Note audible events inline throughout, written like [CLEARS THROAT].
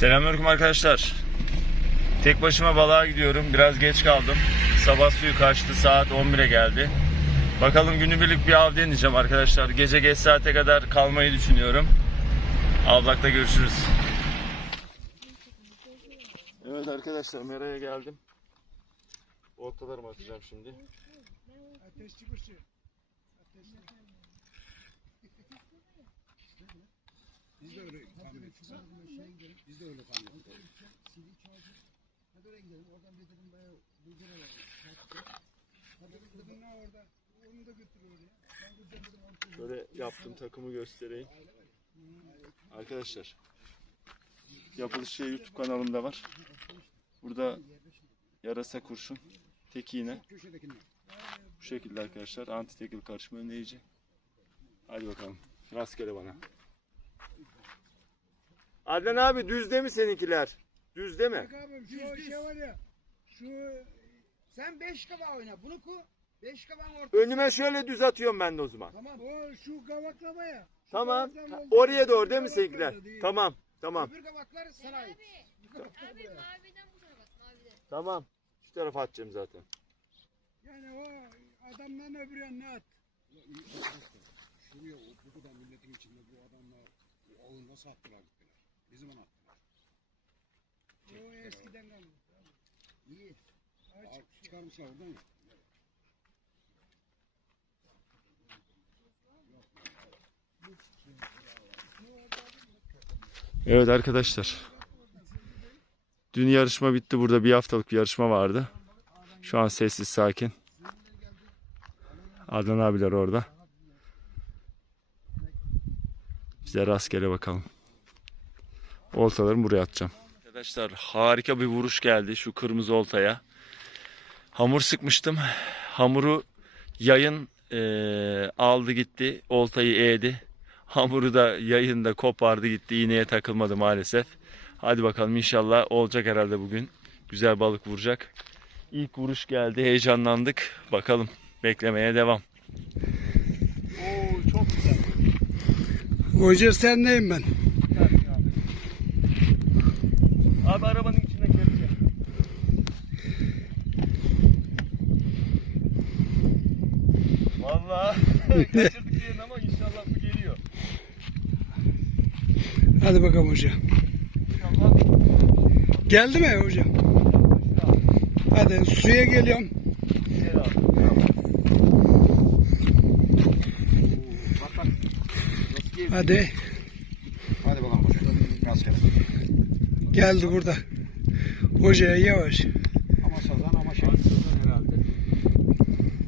Selamünaleyküm arkadaşlar. Tek başıma balığa gidiyorum. Biraz geç kaldım. Sabah suyu kaçtı. Saat 11'e geldi. Bakalım günübirlik bir av deneyeceğim arkadaşlar. Gece geç saate kadar kalmayı düşünüyorum. Avlakta görüşürüz. Evet arkadaşlar meraya geldim. Ortalarımı atacağım şimdi. Ateşçi kuşu. Ateşçi. Biz de öyle. Biz de öyle tahmin ettik. Hadi oraya gidelim. Oradan bir dedim bayağı bulgur. Hadi dedim ne orada? Onu da götür oraya. Ben de dedim. Şöyle yaptım takımı göstereyim. Arkadaşlar yapılışı YouTube kanalımda var. Burada yarasa kurşun, tek iğne. Bu şekilde arkadaşlar anti tekil karışımı önleyici. Hadi bakalım. Rastgele bana. Adnan abi düzde mi seninkiler? Düzde mi? Bak abim şu şey var ya. Şu sen beş kaba oyna. Bunu ku. Beş kaban ortası. Önüme şöyle düz atıyorum ben de o zaman. Tamam. O şu kavaklama ya. Şu Tamam. oldu. Oraya doğru değil mi seninkiler? değil. Tamam. Tamam. Öbür kavaklar sana ait. Abi maviden bu tarafa bak maviden. Tamam. Şu tarafa atacağım zaten. Yani o adamdan öbür yanına at. Şuraya o bu kadar milletin içinde bu adamlar o ağı nasıl attılar zaman attılar? O eskiden kalmış. İyi. Aç, çıkarmışlar oradan ya. Evet arkadaşlar. Dün yarışma bitti. Burada bir haftalık bir yarışma vardı. Şu an sessiz sakin. Adnan abiler orada. Bize rastgele bakalım. Oltalarımı buraya atacağım. Arkadaşlar harika bir vuruş geldi şu kırmızı oltaya. Hamur sıkmıştım. Hamuru yayın eee, aldı gitti. Oltayı eğdi. [LAUGHS] Hamuru da yayında kopardı gitti. İğneye takılmadı maalesef. Hadi bakalım inşallah olacak herhalde bugün. Güzel balık vuracak. İlk vuruş geldi. Heyecanlandık. Bakalım. Beklemeye devam. Oo çok güzel. Hoca sen neyim ben? Abi arabanın içine kepçe. Vallahi [LAUGHS] kaçırdık diyelim ama inşallah bu geliyor. Hadi bakalım hoca. İnşallah. Geldi mi hocam? Hadi suya geliyorum. Gel abi. Hadi Geldi burada. Hocaya yavaş. Ama sazan ama şey. herhalde.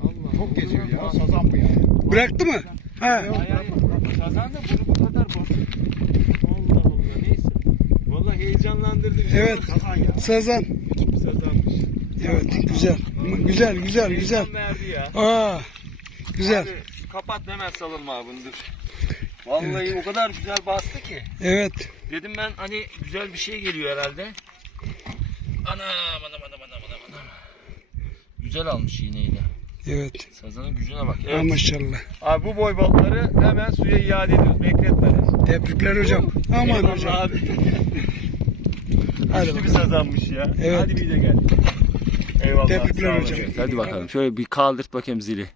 Allah. Çok geziyor ya. Sazan bu ya. Bıraktı mı? Ha. Kazan da bunu bu kadar bak. Allah Allah neyse. Vallahi heyecanlandırdı bizi. Evet. Sazan ya. Sazan. Sazanmış. Evet güzel. Güzel güzel güzel. Heyecan verdi ya. Aa. Güzel. Abi, kapat hemen salınma abi bunu dur. Vallahi o kadar güzel bastı ki. Evet. Dedim ben hani güzel bir şey geliyor herhalde. Anam anam anam anam anam anam. Güzel almış iğneyle. Evet. Sazanın gücüne bak. Ha, Evet. maşallah. Abi bu boy balıkları hemen suya iade ediyoruz. Bekletmeden. Tebrikler hocam. Aman Eyvallah hocam. abi. [LAUGHS] Hadi Güçlü bir sazanmış ya. Evet. Hadi bir de gel. Eyvallah. Tebrikler hocam. Hadi bakalım. Şöyle bir kaldırt bakayım zili.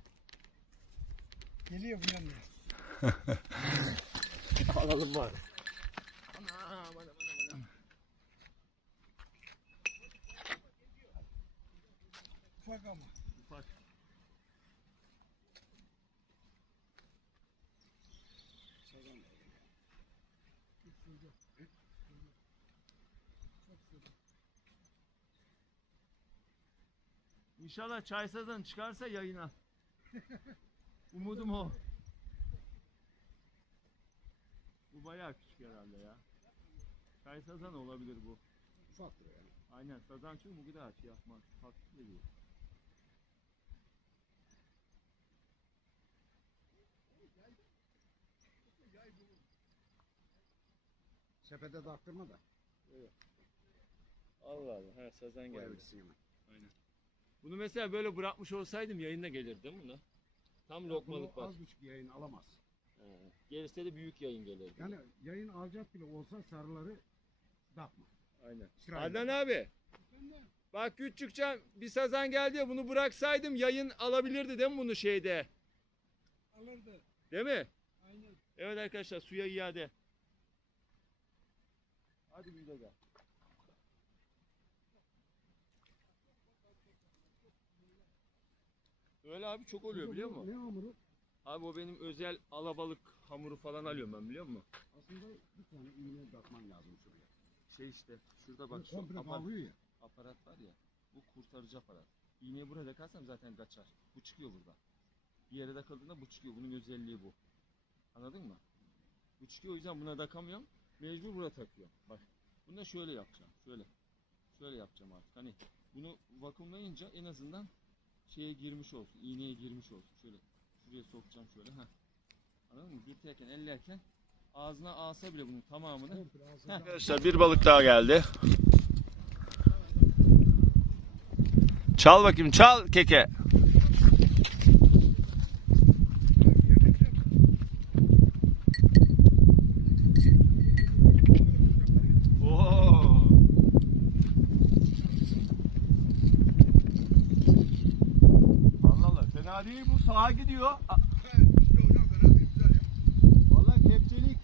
Geliyor bu yanına. [LAUGHS] Alalım. Ufak ama. İnşallah çay sazan çıkarsa yayına. [LAUGHS] Umudum o. Bu bayağı küçük herhalde ya. Çay sazan olabilir bu. Ufaktır yani. Aynen sazan çünkü bu kadar şey yapmaz. Haklı değil. Sepete de aktırma da. Allah Allah. He sazan geldi. Koyabilirsin hemen. Bunu mesela böyle bırakmış olsaydım yayına gelirdi değil mi buna? Tam lokmalık Bunu var. az buçuk yayın alamaz. He. Gelirse de büyük yayın gelirdi. Yani yayın alacak bile olsa sarıları Bakma. Aynen. İsrail. Adnan abi. Bak küçükçen bir sazan geldi ya bunu bıraksaydım yayın alabilirdi değil mi bunu şeyde? Alırdı. Değil mi? Aynen. Evet arkadaşlar suya iade. Hadi bir de gel. Öyle abi çok oluyor biliyor musun? Ne hamuru? Abi o benim özel alabalık hamuru falan alıyorum ben biliyor musun? Aslında bir tane iğne takman lazım şuraya. Şey işte şurada Bak şu komple apar- ya. aparat var ya bu kurtarıcı aparat. İğneyi buraya takarsam zaten kaçar. Bu çıkıyor burada. Bir yere takıldığında bu çıkıyor. Bunun özelliği bu. Anladın mı? Bu çıkıyor o yüzden buna takamıyorum. Mecbur buraya takıyorum. Bak. Bunu da şöyle yapacağım. Şöyle. Şöyle yapacağım artık. Hani bunu vakumlayınca en azından şeye girmiş olsun. iğneye girmiş olsun. Şöyle. Şuraya sokacağım şöyle. Heh. Anladın mı? Dürterken, ellerken ağzına alsa bile bunun tamamını. Arkadaşlar bir balık daha geldi. Çal bakayım çal keke. Oo. Allah Allah fena değil bu sağa gidiyor. A- İşte hocam fena değil, güzel ya. Vallahi kepçelik.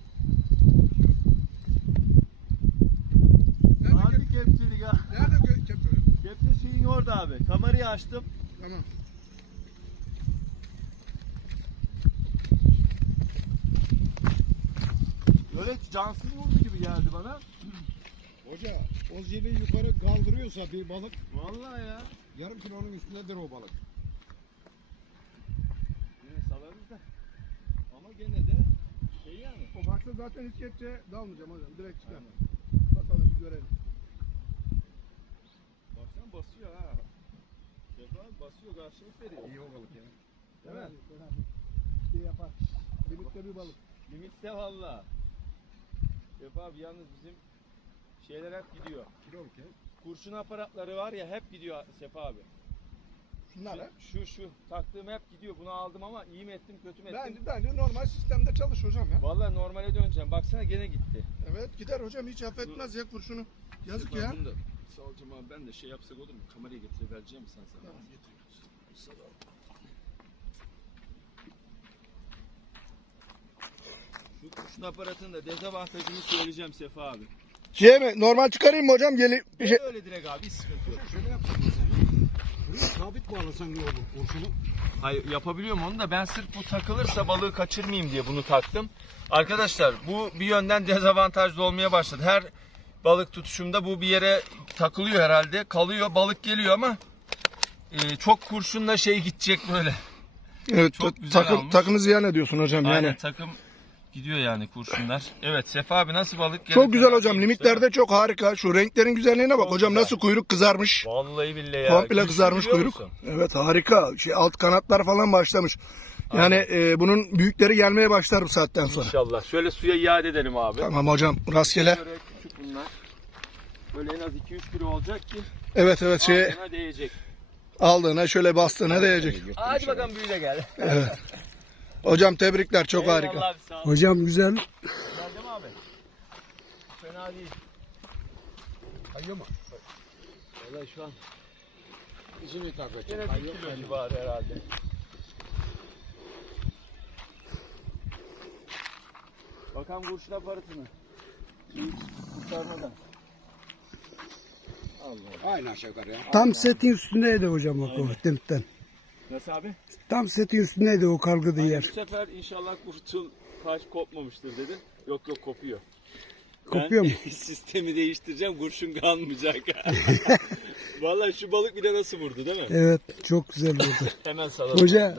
Nerede Harbi kep- kepçelik ha. Nerede gö- kepçe hocam? Kepçe şeyin orada abi. Kamerayı açtım. Tamam. Böyle cansız vurdu gibi geldi bana. Hoca o zili yukarı kaldırıyorsa bir balık Vallahi ya. yarım kilonun üstündedir o balık. Yine salarız da. Ama gene de şey yani. O baksa zaten hiç kepçe dalmayacağım hocam. Direkt çıkar. Bakalım bir görelim. Baksana basıyor ha. Defa basıyor karşılık veriyor. İyi o balık ya. Değil mi? Değil. Şey yapar. Birlikte bir balık. Limitte valla. Defa abi yalnız bizim şeyler hep gidiyor. Kiloluk ya. Kurşun aparatları var ya hep gidiyor Sefa abi. Şunlar ha. Şu şu taktığım hep gidiyor. Bunu aldım ama iyi mi ettim kötü mü ettim? Bence, bence normal sistemde çalış hocam ya. Vallahi normale döneceğim. Baksana gene gitti. Evet gider hocam hiç affetmez ya kurşunu. Yazık Sefa, ya. Bunu da salacağım abi ben de şey yapsak olur mu? Kamerayı getirivereceğim sen sana. Tamam getiriyoruz. Şu kurşun aparatının da dezavantajını söyleyeceğim Sefa abi. Şey mi? Normal çıkarayım mı hocam? Geli bir şey. Öyle direkt abi hiç sıkıntı yok. Şöyle. Buraya sabit bağlasan ne olur kurşunu? Hayır yapabiliyorum onu da ben sırf bu takılırsa balığı kaçırmayayım diye bunu taktım. Arkadaşlar bu bir yönden dezavantajlı olmaya başladı. Her balık tutuşumda bu bir yere takılıyor herhalde. Kalıyor balık geliyor ama e, çok kurşunla şey gidecek böyle. Evet Çok güzel takım, almış. takımı ziyan ediyorsun hocam yani. Aynen takım gidiyor yani kurşunlar. Evet Sefa abi nasıl balık? Gene Çok güzel hocam. Limitlerde çok harika. Şu renklerin güzelliğine bak Çok hocam. güzel. Nasıl kuyruk kızarmış. Vallahi billahi ya. Komple Güçlü kızarmış biliyor kuyruk. musun? Evet harika. Şey, alt kanatlar falan başlamış. Yani e, bunun büyükleri gelmeye başlar bu saatten sonra. İnşallah. Şöyle suya iade edelim abi. Tamam hocam rastgele. Küçük bunlar. Böyle en az 2-3 kilo olacak ki Evet evet şey ağzına değecek. aldığına şöyle bastığına değecek. Hadi bakalım büyüle gel. Evet. Hocam tebrikler çok harika. Eyvallah abi, sağ ol. Hocam güzel. Geldim abi. Fena değil. Kayıyor mu? Vallahi şu an İçini tak edecek. gene Kayıyor. 1 kilo civarı herhalde. Bakalım kurşun aparatını. Hiç kurtarmadan. Allah. Aynı aşağı yukarı ya. Tam setin üstündeydi hocam o kuvvetten. Nasıl abi? Tam setin üstündeydi o kalgıdığı Hani yer. bu sefer inşallah kurtul taş kopmamıştır dedi. Yok yok kopuyor. Kopuyor mu? Ben [LAUGHS] sistemi değiştireceğim kurşun kalmayacak. [LAUGHS] [LAUGHS] Vallahi şu balık bir de nasıl vurdu değil mi? Evet çok güzel oldu. Hemen salalım. Hoca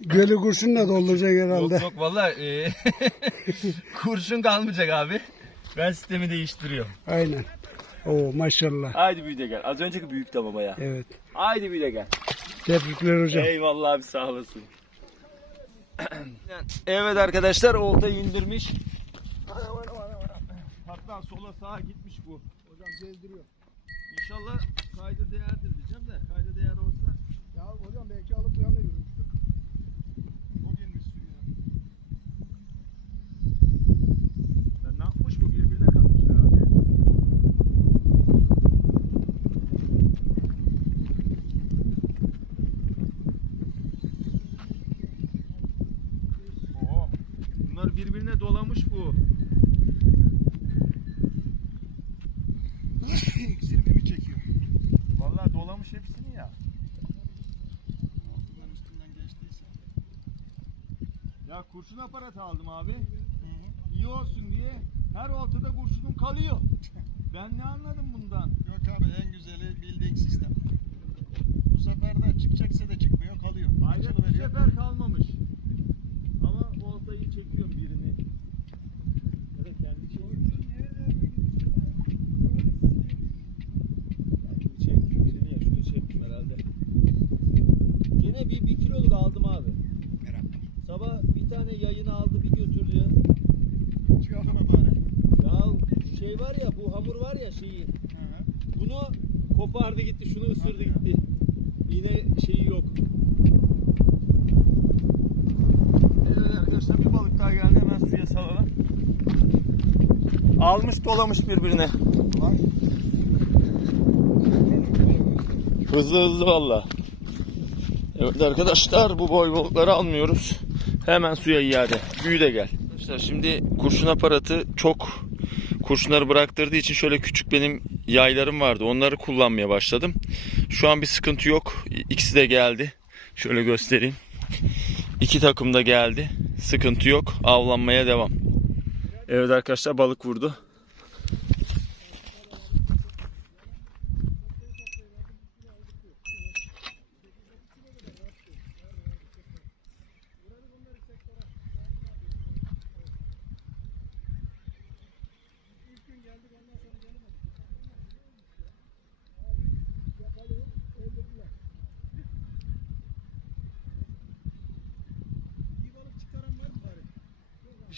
gölü kurşunla dolduracak herhalde. Yok yok vallahi e, kurşun kalmayacak abi. Ben sistemi değiştiriyorum. Aynen. Oo maşallah. Haydi büyü de gel. Az önceki büyük baba ya. Evet. Haydi büyü de gel. Tebrikler hocam. Eyvallah abi sağ olasın. [CLEARS THROAT] evet arkadaşlar oltayı indirmiş. Hatta sola sağa gitmiş bu. Hocam gezdiriyor. İnşallah kayda değerdir diyeceğim de kayda değer olsa Ya hocam belki alıp bu yana yürümüştük. Çok inmiş suya. ya ne yapmış bu birbirine katmış herhalde. Toplamış hepsini ya. Bunların üstünden geçtiyse. Ya kurşun aparatı aldım abi. İyi olsun diye her oltada kurşunum kalıyor. Ben ne anladım bundan? Yok abi en güzeli bildiğin sistem. Bu sefer de çıkacaksa da çıkmıyor kalıyor. Hayır bu sefer kalmamış. Ama oltayı çekiyorum birini. Ya da kendi çekiyorum. Çek, seni ya şunu çektim herhalde. Gene bir, bir kiloluk aldım abi. Sabah bir tane yayını aldı bir götürdü ya. Çıkıyor mu bari? Ya şey var ya bu hamur var ya şeyi. Hı. Bunu kopardı gitti şunu ısırdı Hadi ya. gitti. Yine şeyi yok. Evet arkadaşlar bir balık daha geldi hemen suya salalım. Almış dolamış birbirine. Hızlı hızlı valla. Evet arkadaşlar bu boy balıkları almıyoruz. Hemen suya iade. Büyü de gel. Arkadaşlar şimdi kurşun aparatı çok kurşunları bıraktırdığı için şöyle küçük benim yaylarım vardı. Onları kullanmaya başladım. Şu an bir sıkıntı yok. İkisi de geldi. Şöyle göstereyim. İki takım da geldi. Sıkıntı yok. Avlanmaya devam. Evet arkadaşlar balık vurdu.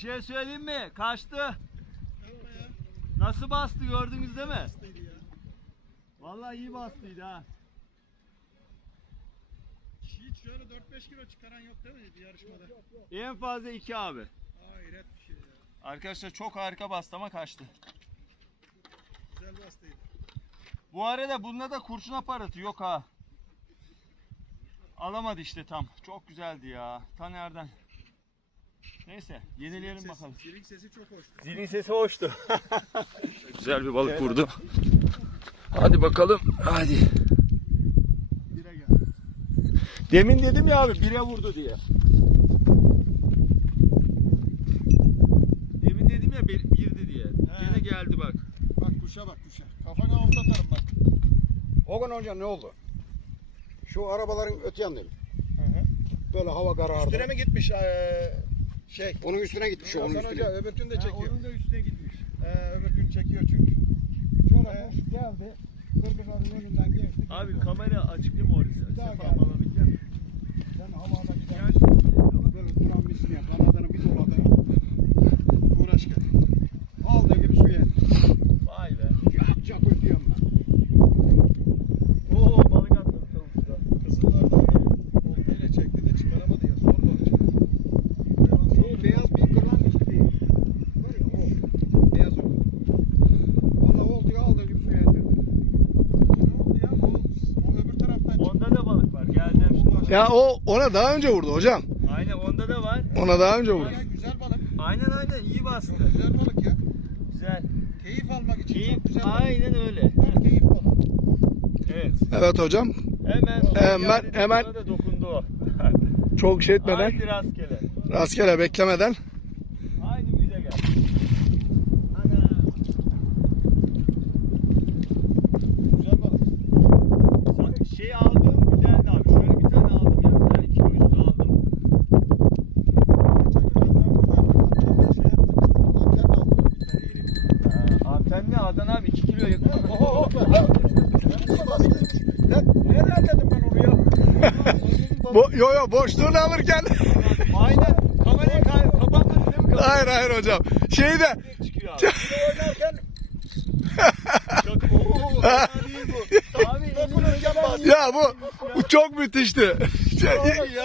Şey söyleyeyim mi? Kaçtı. Nasıl bastı gördünüz değil mi? Vallahi iyi bastıydı ha. Hiç şöyle 4-5 kilo çıkaran yok değil mi yarışmada? En fazla iki abi. Hayret bir şey ya. Arkadaşlar çok harika bastı ama kaçtı. Güzel bastıydı. Bu arada bunda da kurşun aparatı yok ha. Alamadı işte tam. Çok güzeldi ya. Taner'den. Neyse yenileyelim bakalım. Zilin sesi çok hoş. Zilin sesi hoştu. [LAUGHS] Güzel bir balık vurdu. Hadi bakalım. Hadi. Bire geldi. Demin dedim ya abi bire vurdu diye. Demin dedim ya bir, birdi diye. Gene geldi bak. Bak kuşa bak kuşa. Kafana olta atarım bak. O gün önce ne oldu? Şu arabaların öte yanındayım. Hı hı. Böyle hava karardı. Üstüne mi gitmiş eee, şey? Onun üstüne gitmiş şu onun Hasan üstüne. Hoca öbür gün de çekiyor. onun da üstüne gitmiş. Ee, öbür gün çekiyor çünkü. Şöyle boş geldi. Kırkızların önünden geçti. Abi kamera açık değil mi orası? daha Sefa geldi. alabileceğim mi? Ben havada gider. Gel. Böyle duran bir sinek. Kanadını bir doladı. Uğraş gel. Aldığı gibi suya indi. Vay be. Çat çat ötüyorum ben. Oo balık atladı tavukta. Kızıllar da adam oltayla çekti de çıkaramadı ya. Zor balık çıkardı. Hayvan zor. O beyaz bir kırlan işte. Var ya o. Beyaz o. Valla oldu aldığı gibi suya indirdi. Ne oldu ya? O, o öbür taraftan çıktı. Onda da balık var. Geleceğim şimdi. Ya o ona daha önce vurdu hocam. Aynen onda da var. Ona daha önce vurdu. Ya, güzel balık. Aynen aynen iyi bastı. Güzel balık ya. Güzel. Keyif almak için Keyif. çok güzel balık. Aynen öyle. Tam keyif balık. Evet. Evet hocam. Hemen Hemen- hemen- dokundu o. Çok şey etmeden, Haydi rastgele. rastgele beklemeden. Haydi bir de gel. Ana. Güzel balık. Sa- Şey aldığım güzeldi abi. Şöyle bir tane aldım ya. Bir tane kilo üstü aldım. Geçen gün hatta burada şey yaptık işte. Anten aldık bir tane yeri. Ha, antenli Adana abi 2 kilo yakın. Oho oho. Lan. Lan. Nereden dedim ben onu ya? Bo yo yo boşluğunu alırken. [LAUGHS] Aynen. Kamerayı kapatmadın değil mi? Kamerayı? hayır hayır hocam. Şeyde çıkıyor abi. Oynarken. [LAUGHS] Abi ya bu bu çok müthişti. Ya. Değil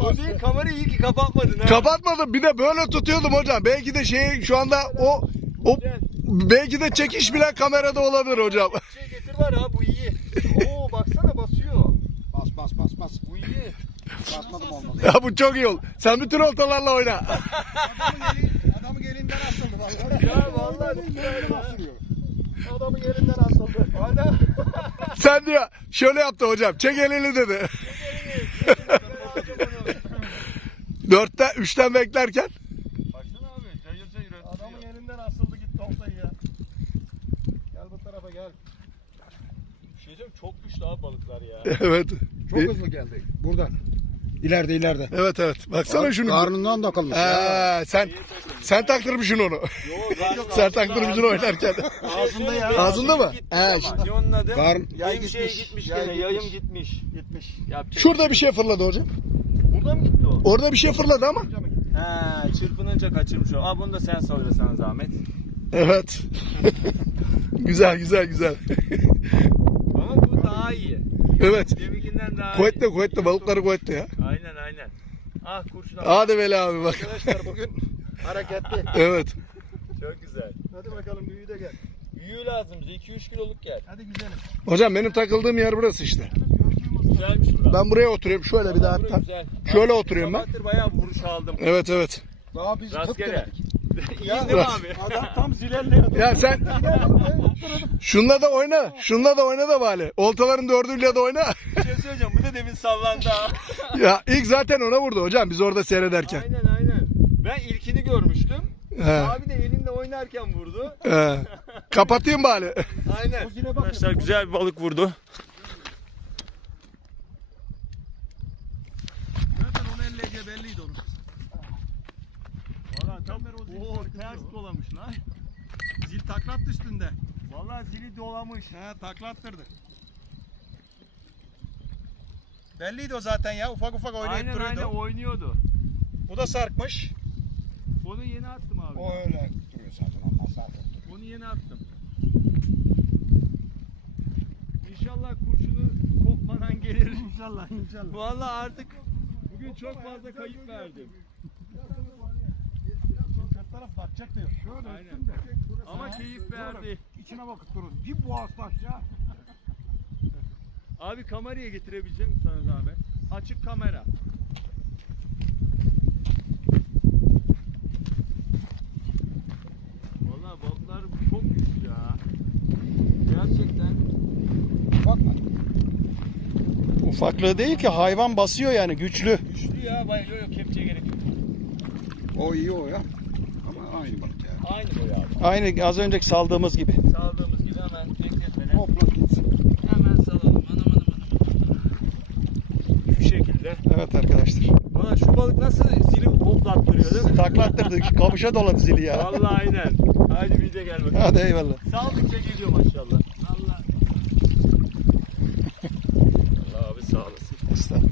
O kamerayı iyi ki kapatmadın ha. Kapatmadım bir de böyle tutuyordum hocam. Belki de şey şu anda o o belki de çekiş bile kamerada olabilir hocam. Şey getir var ha bu iyi. Oo baksana basıyor. Bas bas bas. Bu iyi. Basmadım olmaz. Ya bu çok iyi oldu. Sen bütün oltalarla oyna. Adamın eli, adamın elinden asıldı vallahi. Ya vallahi güzel ya. Basılıyor. adamın yerinden asıldı. Adam. [LAUGHS] Sen diyor şöyle yaptı hocam. Çek elini dedi. Dörtte, üçten beklerken. Baksana abi cayır cayır Adamın yerinden asıldı gitti oltayı ya. Gel bu tarafa gel. Şey diyeceğim çok güçlü abi balıklar ya. [LAUGHS] evet. Çok hızlı geldi. Buradan. İleride ileride. Evet evet. Baksana şunu. Karnından da kalmış. ya. Ee, sen sen [LAUGHS] taktırmışsın onu. sen taktırmışsın oynarken. [LAUGHS] Ağzında ya. Ağzında mı? He işte. Onun adı? Karn, Yay Bir şey gitmiş. gitmiş Yay gene. gitmiş. Yayım gitmiş. Gitmiş. Yapacak Şurada bir şey fırladı hocam. Burada mı gitti o? Orada bir şey fırladı ama. He çırpınınca kaçırmış o. Aa bunu da sen söylesen zahmet. Evet. güzel güzel güzel. Daha iyi. Evet. Deminkinden daha Kuvvetli iyi. kuvvetli balıkları kuvvetli ya. Aynen aynen. Ah kurşun al. Hadi Veli abi bak. Arkadaşlar bugün hareketli. Evet. Çok güzel. Hadi bakalım büyüğü de gel. Büyüğü lazım bize. 2-3 kiloluk gel. Hadi güzelim. Hocam benim takıldığım yer burası işte. Güzelmiş burası. Ben buraya oturuyorum şöyle bir daha Burası hatta. güzel. Şöyle Abi, oturuyorum ben. sabahtır bayağı vuruş aldım. Evet evet. Daha biz tıp Rastgele. denedik. İyi değil mi abi? Adam tam zilerliyordu. Ya sen şunla da oyna. Şunla da oyna da bari. Oltaların dördüyle de oyna. Bir şey söyleyeceğim. Bu da demin sallandı ha. [LAUGHS] ya ilk zaten ona vurdu hocam biz orada seyrederken. aynen aynen. Ben ilkini görmüştüm. He. Abi de elinde oynarken vurdu. He. Kapatayım bari. Aynen. Arkadaşlar güzel bir balık vurdu. Zaten onu elleyeceği belliydi onun. Valla tam Oo ters dolamış lan. Zil taklattı üstünde. Vallahi zili dolamış. He taklattırdı. Belliydi o zaten ya ufak ufak oynayıp Aynen duruyordu. aynen oynuyordu. Bu da sarkmış. Onu yeni attım abi. O öyle duruyor zaten. Ondan sarkıyor. Onu yeni attım. İnşallah kurşunu kopmadan gelir. İnşallah inşallah. Vallahi artık bugün çok fazla kayıp verdim. Taraf batacak diyor. Şöyle Aynen. üstünde. Ama keyif verdi. İçine bakıp durun. Bir boğazla aşağı. Abi kameraya getirebilecek misin sana zahmet? Açık kamera. Vallahi balıklar çok güçlü ya. Gerçekten. Bakma. Ufaklığı değil ki hayvan basıyor yani güçlü. Güçlü ya. Bay yok yok kepçeye gerek yok. O iyi o ya. Aynı balık ya. Aynı boy abi. Aynı az önceki saldığımız gibi. Saldığımız gibi hemen bekletmeden Hopla gitsin. hemen salalım. Anam anam anam. Şu şekilde. Evet arkadaşlar. Valla şu balık nasıl zili hoplattırıyor değil mi? Taklattırdı. [LAUGHS] Kamışa doladı zili ya. Vallahi aynen. Hadi bir de gel bakalım. Hadi eyvallah. Saldıkça geliyor maşallah. Allah. Allah abi sağ olasın.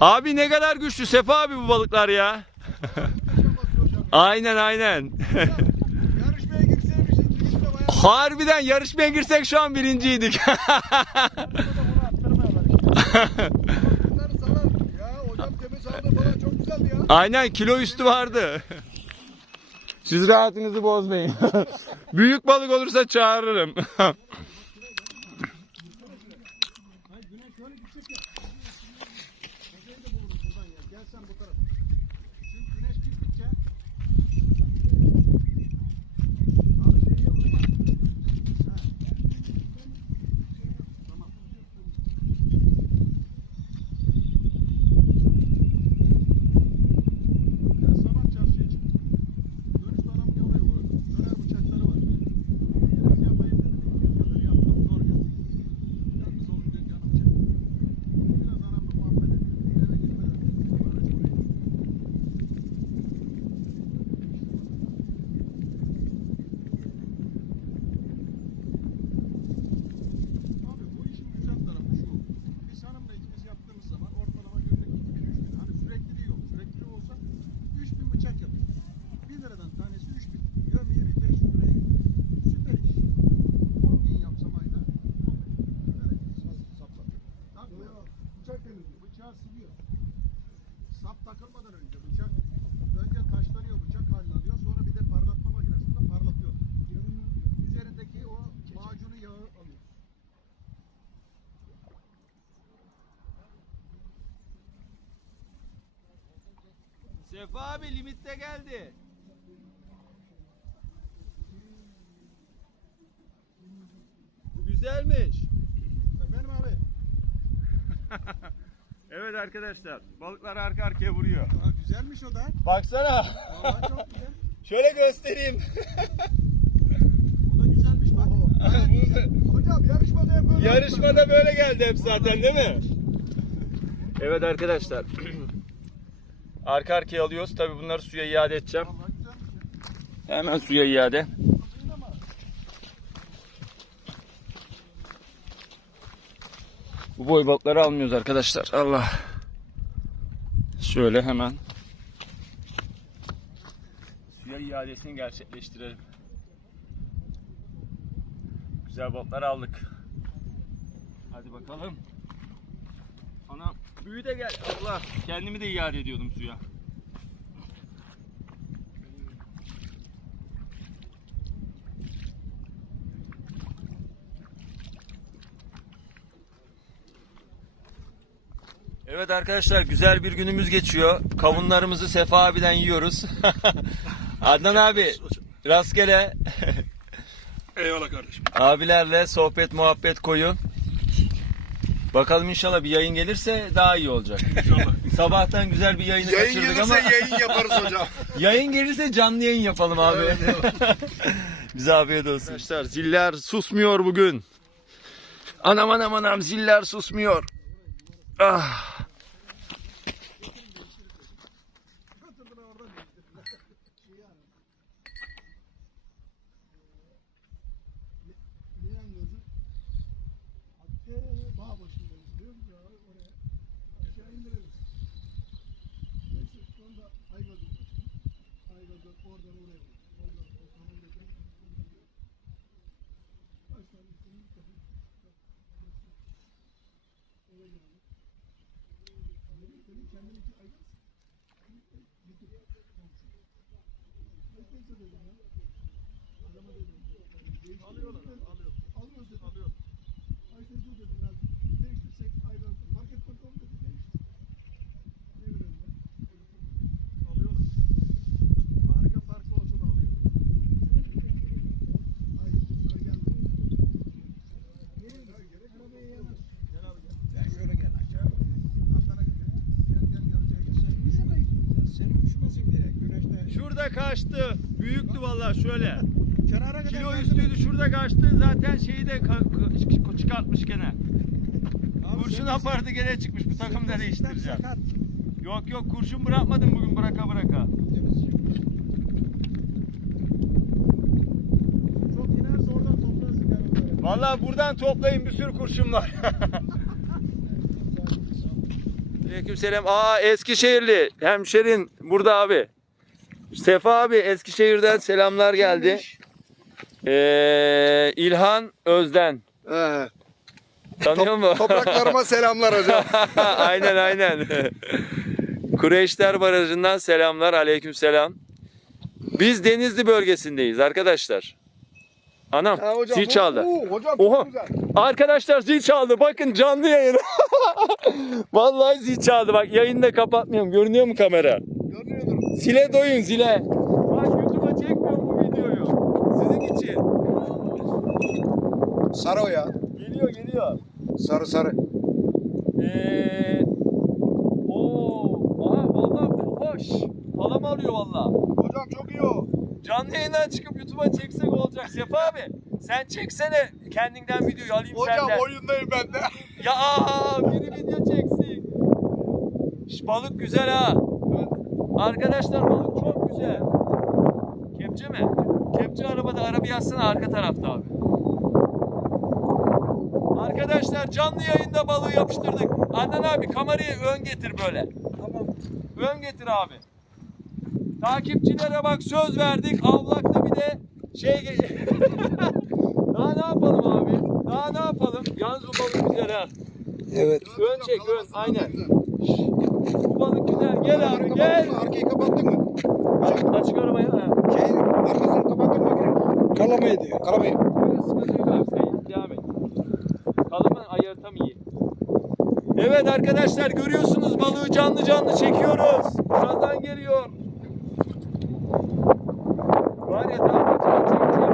Abi ne kadar güçlü Sefa abi bu balıklar ya. Aynen aynen. Yarışmaya girseymişiz girişte bayağı [LAUGHS] Harbiden yarışmaya girsek şu an birinciydik. [LAUGHS] aynen kilo üstü vardı. Siz rahatınızı bozmayın. [LAUGHS] Büyük balık olursa çağırırım. Efe abi limitte geldi. Bu güzelmiş. Efendim abi. [LAUGHS] evet arkadaşlar balıklar arka arkaya vuruyor. Aa, güzelmiş o da. Baksana. Vallahi çok güzel. [LAUGHS] Şöyle göstereyim. [LAUGHS] o da güzelmiş bak. Gayet güzel. Hocam yarışmada böyle. Yarışmada böyle geldi hep zaten değil mi? Evet arkadaşlar. [CLEARS THROAT] Arka arkaya alıyoruz. Tabi bunları suya iade edeceğim. Hemen suya iade. Bu boy balıkları almıyoruz arkadaşlar. Allah. Şöyle hemen suya iadesini gerçekleştirelim. Güzel balıklar aldık. Hadi bakalım. Ana büyü de gel. Allah. Kendimi de iade ediyordum suya. Evet arkadaşlar güzel bir günümüz geçiyor. Kavunlarımızı Sefa abiden yiyoruz. [LAUGHS] Adnan abi rastgele [LAUGHS] Eyvallah kardeşim. abilerle sohbet muhabbet koyu. Bakalım inşallah bir yayın gelirse daha iyi olacak. İnşallah. Sabahtan güzel bir yayını Yayın kaçırdık gelirse ama yayın yaparız hocam. [LAUGHS] yayın gelirse canlı yayın yapalım abi. [LAUGHS] Bize afiyet olsun. Arkadaşlar ziller susmuyor bugün. Anam anam anam ziller susmuyor. Ah. Niye anlıyorsun? Hatta bağ başındayız biliyor musun ya? Oraya aşağı indirelim. Neyse sonra Ayvalık başkan. Ayvalık oradan oraya. Oradan o kanaldaki. Başkan üstünü kapı. Eve girelim. Dedim senin kendin için Ayvalık. Bitir. Komşu. Neyse dedim ya. Adama dedim. Alıyorlar, alıyor. Dedim. Alıyor. Ayşe'cim dedim ya. Değiştirsek ayrı. Fark etmez onu dedi. Değiştir. Ne bileyim ben. Alıyorlar. Marka farkı olsa da alıyor. Hayır, sıra geldi. Gelin, arabaya yanaş. Gel abi gel. Sen şöyle gel aşağı. Ablana gel. Gel gel gel. gel. Sen üşümeyin. Senin üşümesin diye. Güneşte. Şurada kaçtı. Büyüktü vallahi şöyle. [LAUGHS] Kenara kadar Kilo geldi üstüydü şurada kaçtı. Zaten şeyi de ka- ka- çıkartmış gene. Abi Kurşun apartı gene çıkmış. Bu sen takımda de değiştireceğim. sakat. Yok yok kurşun bırakmadım bugün bıraka bıraka. Çok inerse oradan toplarsın oraya. Vallahi buradan toplayın bir sürü kurşun var. [LAUGHS] Aleykümselam. Aa Eskişehirli hemşerin burada abi. Sefa abi Eskişehir'den selamlar geldi. Ee, İlhan Özden. He. Tanıyor musun? Topraklarıma selamlar hocam. [LAUGHS] aynen aynen. Kureyşler Barajı'ndan selamlar. Aleykümselam. Biz Denizli bölgesindeyiz arkadaşlar. Anam Ha, hocam, zil çaldı. Oo, hocam Oha. Arkadaşlar zil çaldı. Bakın canlı yayın. [LAUGHS] Vallahi zil çaldı. Bak yayını da kapatmıyorum. Görünüyor mu kamera? Görünüyordur. Zile doyun zile. Bak YouTube'a çekmiyorum bu videoyu. Sizin için. Sarı o ya. Geliyor geliyor. Sarı sarı. Eee Oo, aha vallahi hoş. Halam alıyor vallahi. Hocam çok iyi o. Canlı yayından çıkıp YouTube'a çeksek olacak Sefa abi. Sen çeksene kendinden videoyu alayım Hocam senden. oyundayım ben de. Ya aa, biri video çeksin. Şş, balık güzel ha. Arkadaşlar balık çok güzel. Kepçe mi? Kepçe arabada araba yazsana arka tarafta abi. Arkadaşlar canlı yayında balığı yapıştırdık. Adnan abi kamerayı ön getir böyle. Tamam. Ön getir abi. Takipçilere bak söz verdik. Avlakta bir de şey [LAUGHS] Daha ne yapalım abi? Daha ne yapalım? Yalnız bu balık güzel ha. Evet. Ön çek ön aynen. Güzel. Gel. Arkayı kapattın mı? Aç, açık arabayı. Şey, arkasını kapattın mı? Kalamayı diyor. Kalamayı. Böyle sıkıntı yok abi. Sen devam et. Kalımın ayarı tam iyi. Evet arkadaşlar görüyorsunuz balığı canlı canlı çekiyoruz. Birazdan geliyor. Var ya daha çek çek çek.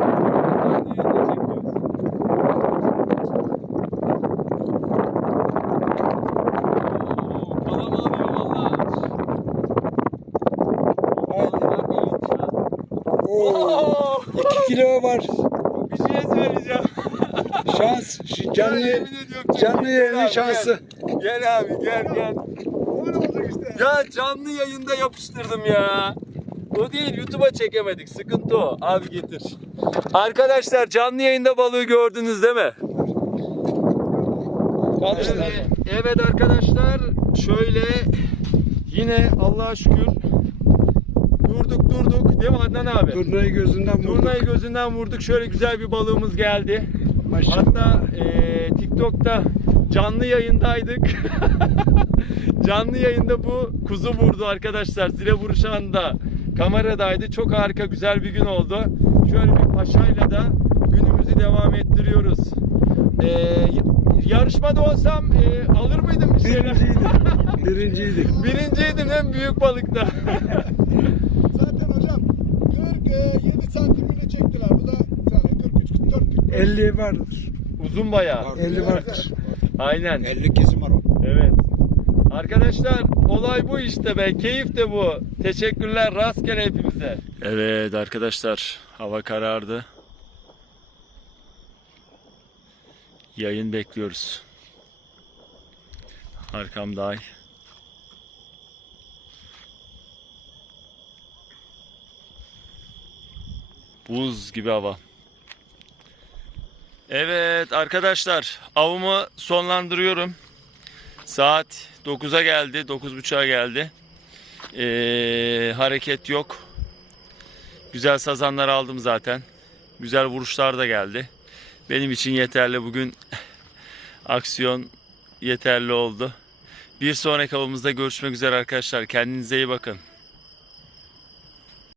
Canlı yayında çekiyoruz. Oo. 2 kilo var. Bir şey söyleyeceğim. Şans. Şu canlı, canlı yayının Gel abi, şansı. Gel, Gel abi gel gel. Ya canlı yayında yapıştırdım ya. O değil YouTube'a çekemedik. Sıkıntı o. Abi getir. Arkadaşlar canlı yayında balığı gördünüz değil mi? Evet, evet arkadaşlar şöyle yine Allah'a şükür durduk durduk değil mi Adnan abi? Turnayı gözünden vurduk. Turnayı gözünden vurduk. Şöyle güzel bir balığımız geldi. Maşallah. Hatta eee, TikTok'ta canlı yayındaydık. [LAUGHS] canlı yayında bu kuzu vurdu arkadaşlar. Zile vuruşan da kameradaydı. Çok harika güzel bir gün oldu. Şöyle bir paşayla da günümüzü devam ettiriyoruz. Eee, yarışmada olsam eee, alır mıydım bir şeyler? Birinciydik. Birinciydik. Birinciydim [LAUGHS] en büyük balıkta. [LAUGHS] Zaten hocam 47 santimini çektiler. Bu da sana 43 44 50 vardır. Uzun bayağı. 50 vardır. Aynen. 50 kesim var o. Evet. Arkadaşlar olay bu işte be. Keyif de bu. Teşekkürler rastgele hepimize. Evet arkadaşlar hava karardı. Yayın bekliyoruz. Arkamda ay. Buz gibi hava. Evet arkadaşlar avımı sonlandırıyorum. Saat 9'a geldi, 9.30'a geldi. Ee, hareket yok. Güzel sazanlar aldım zaten. Güzel vuruşlar da geldi. Benim için yeterli bugün [LAUGHS] aksiyon yeterli oldu. Bir sonraki avımızda görüşmek üzere arkadaşlar. Kendinize iyi bakın.